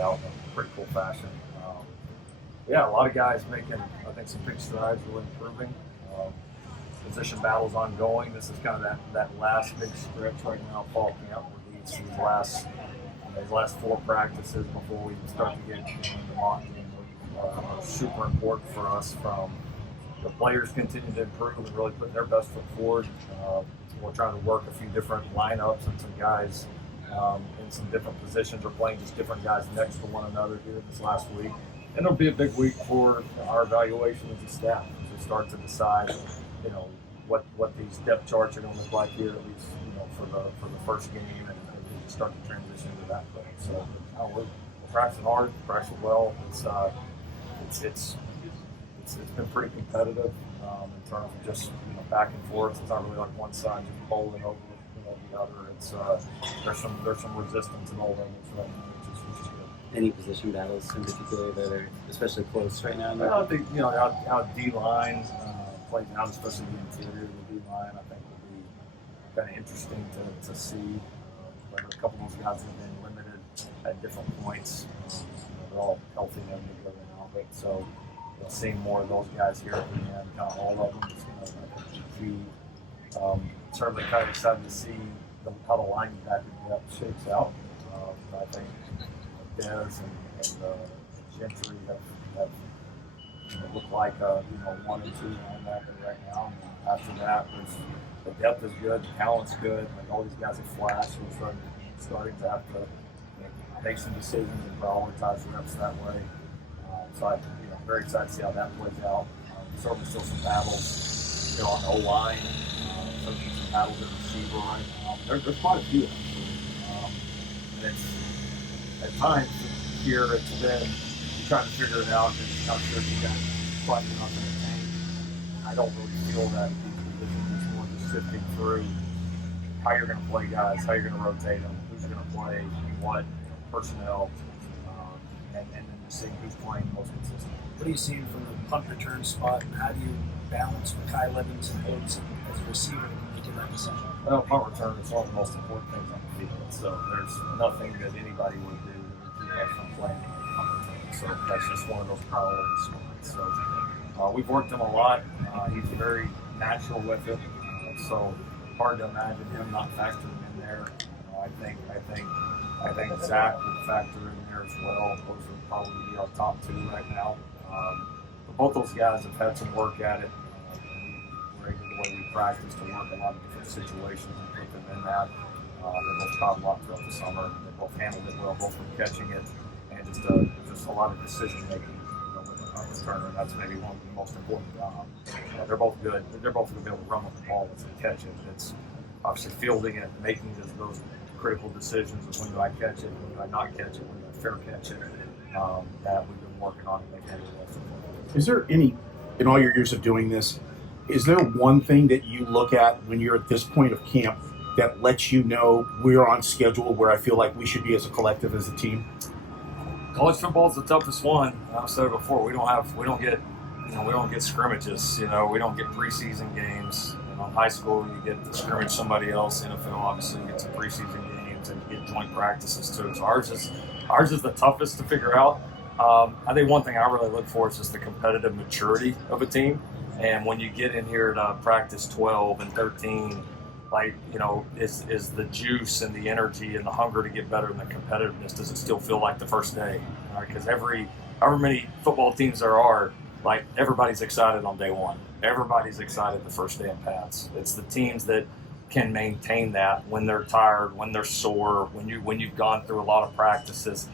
out in a pretty cool fashion. Yeah, a lot of guys making, I think, some big strides, really improving. Position battles ongoing. This is kind of that last big stretch right now, fall camp, where these last 4 practices before we start to get into mock game are super important for us. From the players continue to improve and really putting their best foot forward. We're trying to work a few different lineups and some guys in some different positions. We're playing just different guys next to one another here this last week. And it'll be a big week for our evaluation as a staff to start to decide, what these depth charts are going to look like here, at least, for the first game, and start to transition to that play. So we're practicing hard, practicing well. It's been pretty competitive in terms of just back and forth. It's not really like one side just bowling over the other. It's there's some resistance in all levels right now, which is good. Any position battles in particular that are especially close right now? Well, I think how D-line plays out, especially the interior of the D-line, I think will be kind of interesting to see. Whether a couple of those guys have been limited at different points. They're all healthy and everything now, but so seeing more of those guys here at the end, kind of all of them, is going to be certainly kind of excited to see how the linebacker depth shakes out. I think Dez and Gentry have look like a 1 and 2 linebacker right now. And after that, the depth is good, the talent's good. Like all these guys have flashed. We're starting to have to make some decisions and prioritize reps that way. So I'm very excited to see how that plays out. Certainly still some battles on the O-line. Certainly some battles in the receiver right now. There's quite a few actually. And it's at times here it's been trying to figure it out because I'm sure you got quite enough in the tank. I don't really feel that these positions is more just sifting through how you're going to play guys, how you're going to rotate them, who's going to play what personnel, and then just seeing who's playing the most consistent. What are you seeing from the punt return spot, and how do you balance Mekhi Levins and Woods as a receiver making that decision? Well, punt return is one of the most important things on the field, so there's nothing that anybody would do to keep us from playing punt return. So that's just one of those priorities. So we've worked him a lot. He's very natural with it, so hard to imagine him not factoring in there. I think Zach would factor in there as well. Those would probably be our top 2 right now. But both those guys have had some work at it. We're able, the way we practice, to work a lot of different situations and put them in that. They both caught a lot throughout the summer. They both handled it well, both from catching it and just a lot of decision making with the punt returner. That's maybe one of the most important. They're both good. They're both going to be able to run with the ball and catch it. It's obviously fielding it, making those critical decisions of when do I catch it, when do I not catch it, when do I fair catch it, that we've been working on to make that a Is there any, in all your years of doing this, is there one thing that you look at when you're at this point of camp that lets you know we're on schedule where I feel like we should be as a collective, as a team? College football is the toughest one. I've said it before. We don't get scrimmages. We don't get preseason games. In high school, you get to scrimmage somebody else. NFL, obviously, you get some preseason games and you get joint practices too. So ours is the toughest to figure out. I think one thing I really look for is just the competitive maturity of a team. And when you get in here to practice 12 and 13, is the juice and the energy and the hunger to get better and the competitiveness, does it still feel like the first day? Because however many football teams there are, everybody's excited on day one. Everybody's excited the first day in pads. It's the teams that can maintain that when they're tired, when they're sore, when you've gone through a lot of practices,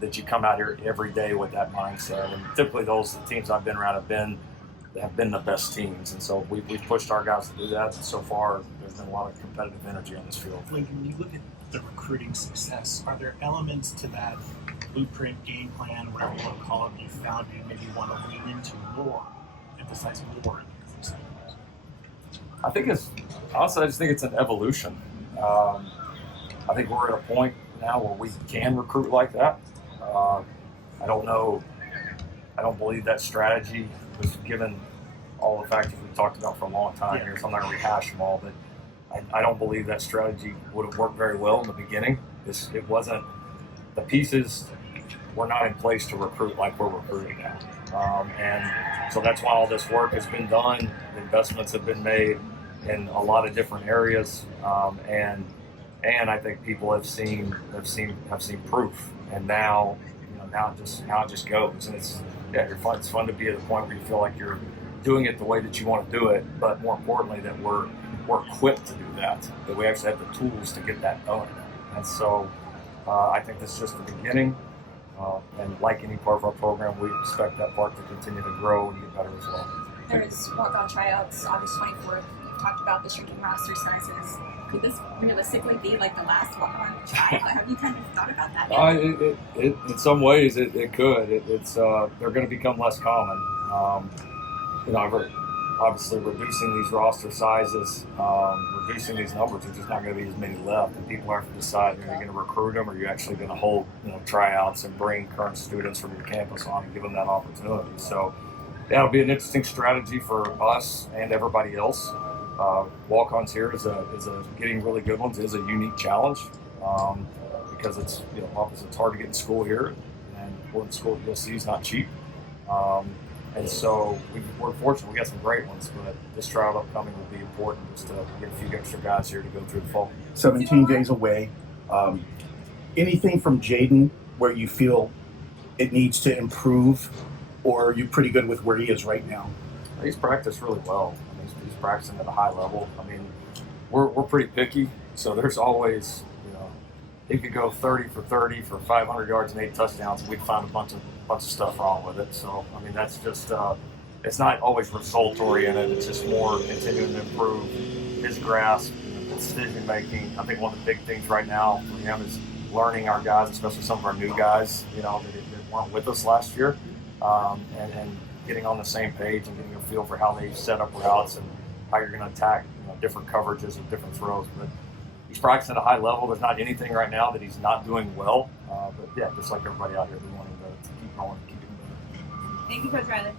that you come out here every day with that mindset. And typically the teams I've been around have been the best teams. And so we've pushed our guys to do that. And so far, there's been a lot of competitive energy on this field. When you look at the recruiting success, are there elements to that blueprint, game plan, whatever you want to call it, you found you maybe want to lean into more, emphasize more in your first years? I think honestly, I just think it's an evolution. I think we're at a point now where we can recruit like that. I don't know. I don't believe that strategy was given all the factors we talked about for a long time here, so I'm not going to rehash them all, but I don't believe that strategy would have worked very well in the beginning. It wasn't the pieces. we're not in place to recruit like we're recruiting now. And so that's why all this work has been done. The investments have been made in a lot of different areas, and I think people have seen proof. And now, now it just goes, and it's fun to be at a point where you feel like you're doing it the way that you want to do it, but more importantly that we're equipped to do that we actually have the tools to get that done. And so I think this is just the beginning, and like any part of our program, we expect that part to continue to grow and get better as well. There's walk-on tryouts August 24th. We've talked about the shrinking roster sizes. Could this realistically be like the last walk-on tryout? Have you kind of thought about that yet? In some ways, it could. They're going to become less common. Obviously, reducing these roster sizes, reducing these numbers, there's just not going to be as many left, and people have to decide: are you going to recruit them, or are you actually going to hold tryouts and bring current students from your campus on and give them that opportunity? So that'll be an interesting strategy for us and everybody else. Walk-ons here is getting really good ones is a unique challenge, because it's obviously it's hard to get in school here, and going to school at USC is not cheap. And so we're fortunate we got some great ones, but this trial upcoming will be important just to get a few extra guys here to go through the fall. 17 days away. Anything from Jaden where you feel it needs to improve, or are you pretty good with where he is right now? He's practiced really well. I mean, he's practicing at a high level. I mean, we're pretty picky, so there's always, he could go 30 for 30 for 500 yards and 8 touchdowns, and we'd find a bunch of stuff wrong with it. So, I mean, that's just, it's not always result-oriented. It's just more continuing to improve his grasp, decision-making. I think one of the big things right now for him is learning our guys, especially some of our new guys, that weren't with us last year, and getting on the same page and getting a feel for how they set up routes and how you're going to attack different coverages and different throws. But he's practicing at a high level. There's not anything right now that he's not doing well. But yeah, just like everybody out here, we want him to keep going, keep doing better. Thank you, Coach Riley.